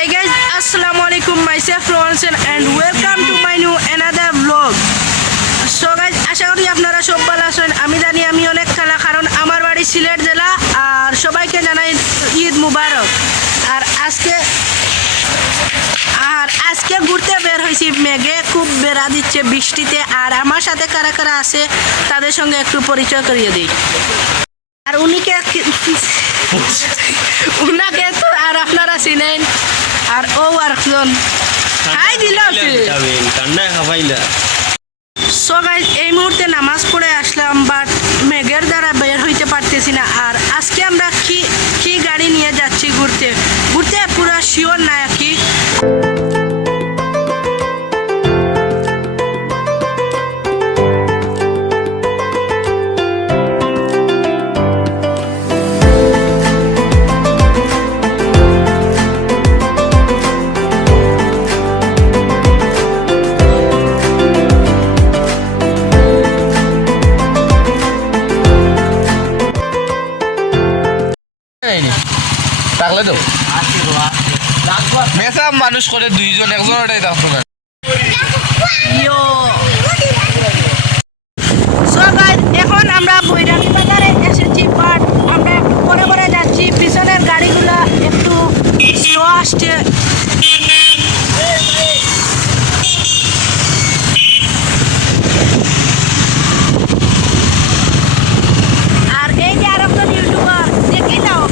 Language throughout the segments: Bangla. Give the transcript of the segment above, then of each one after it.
Hey guys, Assalamualaikum, myself Ronson and welcome to my new another vlog. So guys, আশা করি আপনারা সব ভালো আছেন। আমি জানি আমি অনেক খালা, কারণ আমার বাড়ি সিলেট জেলা। আর সবাইকে জানাই ঈদ মুবারক। আর আজকে ঘুরতে বের হয়েছি, মেঘে খুব বেড়া দিচ্ছে বৃষ্টিতে। আর আমার সাথে কারা কারা আছে তাদের সঙ্গে একটু পরিচয় করিয়ে দিই। আর উনাকে তো আর আপনারা চিনেন। আর ও আরেকজন হাই দিল। সো গাইস, এই মুহূর্তে নামাজ পড়ে আসলাম, বাট মেঘের দ্বারা বের হইতে পারতেছি না। আর আজকে আমরা কি গাড়ি নিয়ে যাচ্ছি ঘুরতে পুরো শিওর না কি। মানুষ করে দুইজন, একজন ওটাই দেখো না। এখন আমরা বৈরাগী বাজারে এসেছি, বাট আমরা পরে পরে যাচ্ছি। পিছনের গাড়িগুলো একটু স্লো আসছে। আর এই যে আর একটা ইউটিউবার, দেখি নাও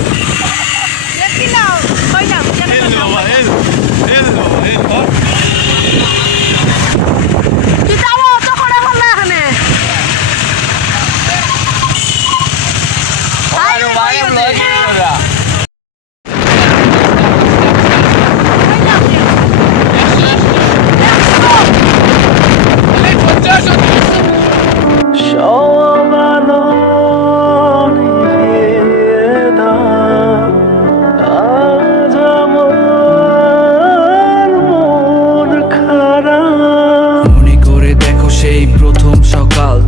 কই যাও।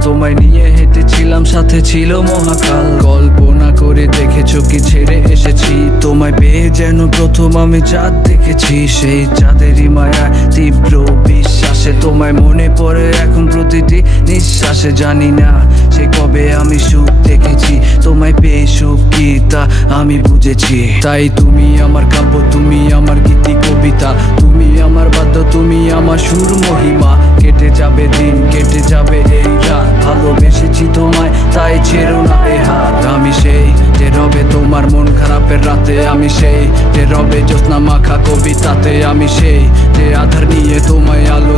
তোমায় নিয়ে হেঁটেছিলাম, সাথে ছিল মহাকাল। কল্পনা করে দেখেছো কি ছেড়ে এসেছি, তোমায় পেয়ে যেন প্রথম আমি চাঁদ দেখেছি। সেই চাঁদেরই মায়া তীব্র বিশ্বাসে তোমায় মনে পড়ে এখন প্রতিটি নিঃশ্বাসে। জানি না সে কবে আমি সুখ দেখেছি, তোমায় পেয়ে সুখ কি তা আমি বুঝেছি। তাই তুমি আমার কাব্য, তুমি আমার গীতি কবিতা, তুমি আমার বাদ্য, তুমি আমার সুর মহিমা। কেটে যাবে দিন, কেটে যাবে এই রাত, ভালোবেসেছি তোমায় তাই ছেড়ো না এ হাত। আমি সেই যে রবে তোমার মন খারাপের রাতে, আমি সেই যে রবে জ্যোৎস্না মাখা কবিতাতে, আমি সেই যে আধার নিয়ে তোমায় আলো।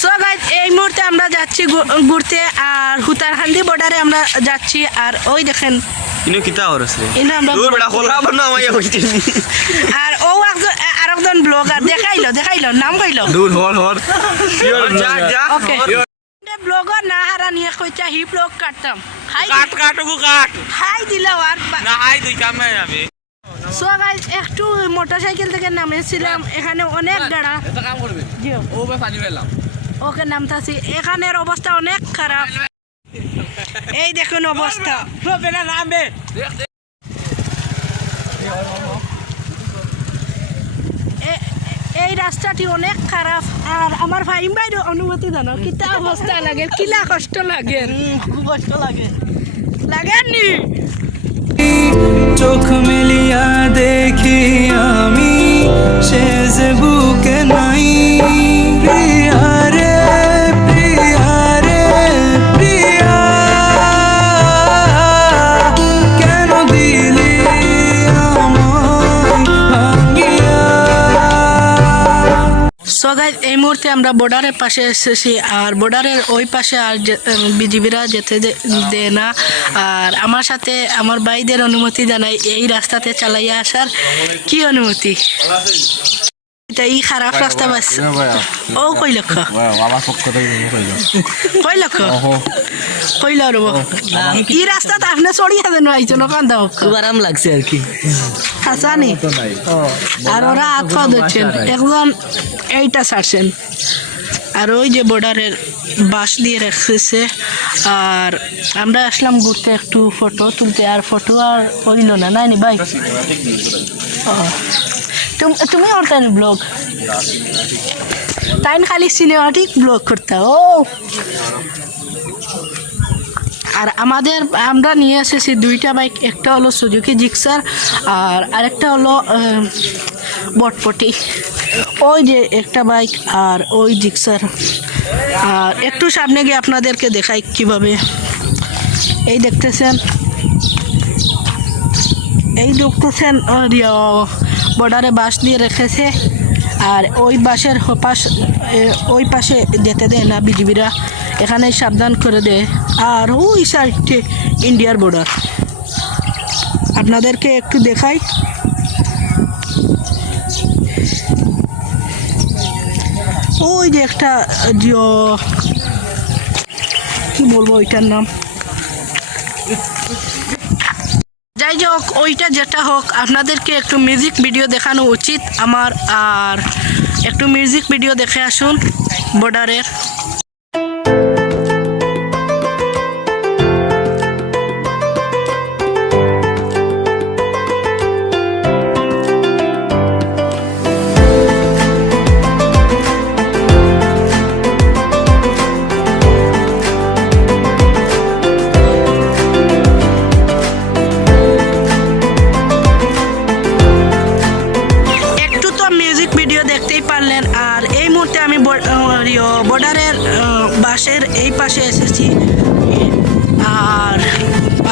সো গাইস, এই মুহূর্তে আমরা যাচ্ছি ঘুরতে, আর হুতারহান্দি বর্ডারে আমরা যাচ্ছি। আর ওই দেখেন আর ও আরেকজন ব্লগার দেখাইলো নাম কইলো ব্লগার না হারা নিয়ে কইতা হি ব্লগ কাটতাম হাই দিলাও। আর সো গাইস, একটু মোটরসাইকেল থেকে নামেছিলাম, এখানে অনেক দাঁড়া ওকে নামতাছি। এখানের অবস্থা অনেক খারাপ, এই দেখুন অবস্থা। এই রাস্তাটি অনেক খারাপ। আর আমার ভাই বাইরে অনুমতি জানো কিতা অবস্থা লাগে, কিলা কষ্ট লাগে, খুব কষ্ট লাগেনি। চোখ মেলিয়া দেখি আমি সে যে বুকে নাই। প্রিয়া রে প্রিয়া রে প্রিয়া, কেন দিলি আমায় ভাঙিয়া। সো গাইস, এই মুহূর্তে আমরা বর্ডারের পাশে এসেছি। আর বর্ডারের ওই পাশে আর বিজিবিরা যেতে দেয় না। আর আমার সাথে আমার ভাইদের অনুমতি জানাই এই রাস্তাতে চালাইয়া আসার। কি অনুমতি? এটা এই খারাপ রাস্তা বাস। ও কই লক্ষ কইল রব এই রাস্তাতে আপনি চড়িয়ে দেন আইছেন, ওখান দাও খুব আরাম লাগছে আর কি। হাসানি আর ওরা হাত পা ধরছেন, একজন এইটা ছাড়ছেন। আর ওই যে বর্ডারের বাঁশ দিয়ে রেখেছে। আর আমরা আসলাম ঘুরতে একটু ফটো তুলতে, আর ফটো আর হইল না, নাই ভাই তুমি করতেন ব্লগ তাই খালি সিনেমাটিক ব্লগ করতে ও আর আমরা নিয়ে এসেছি দুইটা বাইক একটা হলো সুজুকি জিক্সার আর আরেকটা হলো বটপটি ওই যে একটা বাইক আর ওই জিক্সার আর একটু সামনে গিয়ে আপনাদেরকে দেখাই কিভাবে এই দেখতেছেন বর্ডারে বাঁশ দিয়ে রেখেছে আর ওই বাঁশের ওই পাশে যেতে দেয় না বিজিবিরা এখানে সাবধান করে দেয় আর ওই সাইডে ইন্ডিয়ার বর্ডার আপনাদেরকে একটু দেখাই ওই যে একটা কি বলবো ওইটার নাম যাই হোক ওইটা যেটা হোক আপনাদেরকে একটু মিউজিক ভিডিও দেখানো উচিত আমার আর একটু মিউজিক ভিডিও দেখে আসুন বর্ডারের আর এই মুহূর্তে আমি বর্ডারের বাসের এই পাশে এসেছি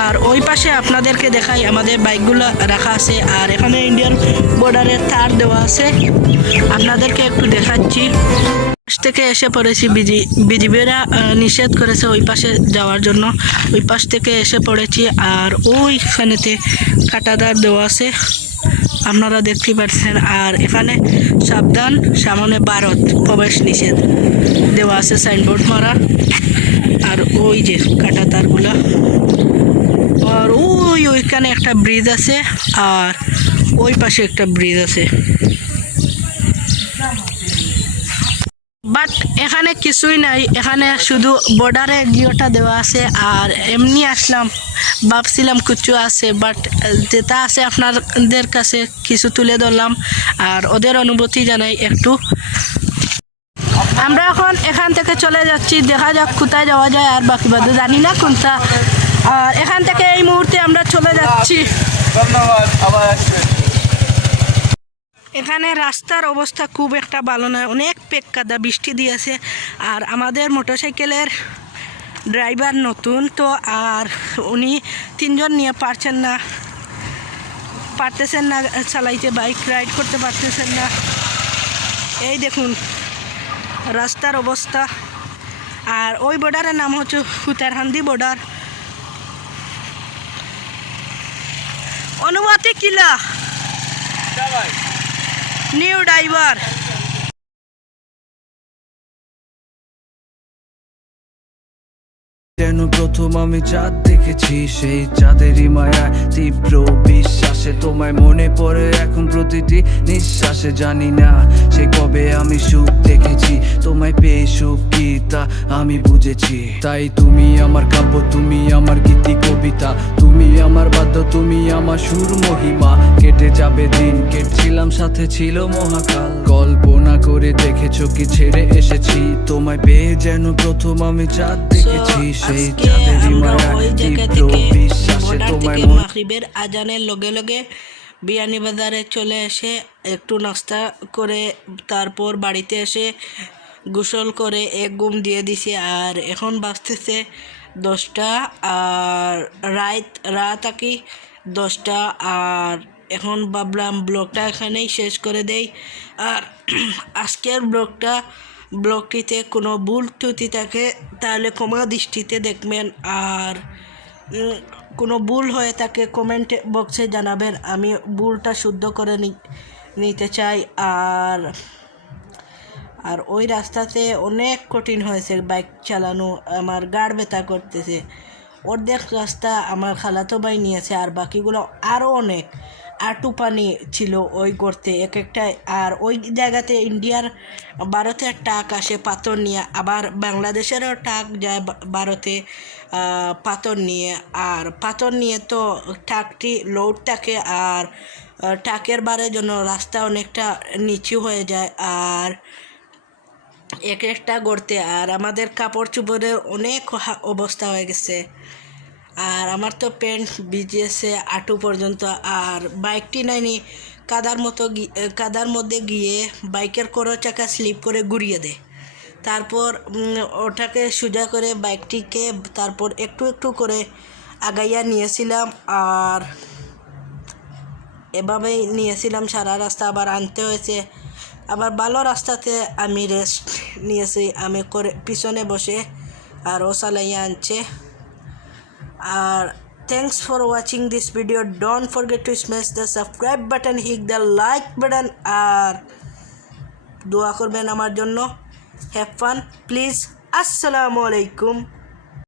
আর ওই পাশে আপনাদেরকে দেখাই আমাদের বাইকগুলো রাখা আছে আর এখানে ইন্ডিয়ান বর্ডারের তার দেওয়া আছে আপনাদেরকে একটু দেখাচ্ছি থেকে এসে পড়েছি বিজিবিরা নিষেধ করেছে ওই পাশে যাওয়ার জন্য ওই পাশ থেকে এসে পড়েছি আর ওইখানেতে কাঁটাদার দেওয়া আছে আপনারা দেখতে পাচ্ছেন আর এখানে সাবধান সামনে ভারত প্রবেশ নিষেধ দেওয়া আছে সাইনবোর্ড মারা আর ওই যে কাটা তারগুলা আর ওইখানে একটা ব্রিজ আছে আর ওই পাশে একটা ব্রিজ আছে বাট এখানে কিছুই নাই এখানে শুধু বর্ডারে জিওটা দেওয়া আছে আর এমনি আসলাম ভাবছিলাম কিছু আছে বাট যেটা আছে আপনাদের কাছে কিছু তুলে ধরলাম আর ওদের অনুভূতি জানাই একটু আমরা এখন এখান থেকে চলে যাচ্ছি দেখা যাক কোথায় যাওয়া যায় আর বাকি বাদে জানি না কোনটা আর এখান থেকে এই মুহূর্তে আমরা চলে যাচ্ছি ধন্যবাদ আবার আসবেন এখানে রাস্তার অবস্থা খুব একটা ভালো নয় অনেক পেক্কাদা বৃষ্টি দিয়েছে আর আমাদের মোটরসাইকেলের ড্রাইভার নতুন তো আর উনি তিনজন নিয়ে পারতেছেন না চালাইতে বাইক রাইড করতে পারতেছেন না এই দেখুন রাস্তার অবস্থা আর ওই বর্ডারের নাম হচ্ছে হুতারহান্দি বর্ডার অনুমতি কিলা নিউ ড্রাইভার যেন প্রথম আমি চাঁদ দেখেছি সেই চাঁদেরই মায়ায় তীব্র বিশ্বাসে তোমায় মনে পড়ে এখন প্রতিটি নিঃশ্বাসে জানি না সে কবে আমি সুখ দেখেছি তোমায় পেয়ে সুখ কি তা আমি বুঝেছি তাই তুমি আমার কাব্য তুমি আমার গীতি কবিতা তুমি আমার বাদ্য তুমি আমার সুর মহিমা কেটে যাবে দিন কেটেছিলাম সাথে ছিল মহাকাল কল্পনা করে দেখেছো কি ছেড়ে এসেছি তোমায় পেয়ে যেন প্রথম আমি চাঁদ দেখেছি সেই চাঁদেরই মায়ায় তীব্র বিশ্বাসে তোমায় মাগরিবের আজানের লগে লগে বিয়ানীবাজারে চলে এসে একটু নাস্তা করে তারপর বাড়িতে এসে গোসল করে এক ঘুম দিয়ে দিছি আর এখন বাজতেছে 10টা আর রাত আকি 10টা আর এখন ভাবলাম ব্লগটা এখানেই শেষ করে দেই আর আজকের ব্লগটিতে কোনো ভুল ত্রুটি থাকে তাহলে ক্ষমা দৃষ্টিতে দেখবেন আর কোনো ভুল হয়ে থাকে কমেন্ট বক্সে জানাবেন আমি ভুলটা শুদ্ধ করে নিতে চাই আর ওই রাস্তাতে অনেক কঠিন হয়েছে বাইক চালানো আমার গাড় ব্যথা করতেছে অর্ধেক রাস্তা আমার খালাতো ভাই নিয়েছে আর বাকিগুলো আরও অনেক আটু পানি ছিল ওই গর্তে এক একটা। আর ওই জায়গাতে ইন্ডিয়ার ভারতের ট্রাক আসে পাথর নিয়ে, আবার বাংলাদেশেরও ট্রাক যায় ভারতে পাথর নিয়ে। আর পাথর নিয়ে তো ট্রাকটি লোড থাকে, আর ট্রাকের বারের জন্য রাস্তা অনেকটা নিচু হয়ে যায় আর এক একটা গর্তে। আর আমাদের কাপড় চোপড়ের অনেক অবস্থা হয়ে গেছে, আর আমার তো প্যান্ট ভিজেছে আঁটু পর্যন্ত। আর বাইকটি নাইনি কাদার মধ্যে গিয়ে বাইকের করো চাকা স্লিপ করে ঘুরিয়ে দেয়। তারপর ওটাকে সোজা করে বাইকটিকে তারপর একটু একটু করে আগাইয়া নিয়েছিলাম, আর এভাবেই নিয়েছিলাম সারা রাস্তা। আবার আনতে হয়েছে, আবার ভালো রাস্তাতে আমি রেস্ট নিয়েছি, আমি করে পিছনে বসে, আর ও চালাইয়া আনছে। আর thanks for watching this video. Don't forget to smash the subscribe button, hit the like button, আর দোয়া করবেন আমার জন্য। Have fun please. আসসালামু আলাইকুম।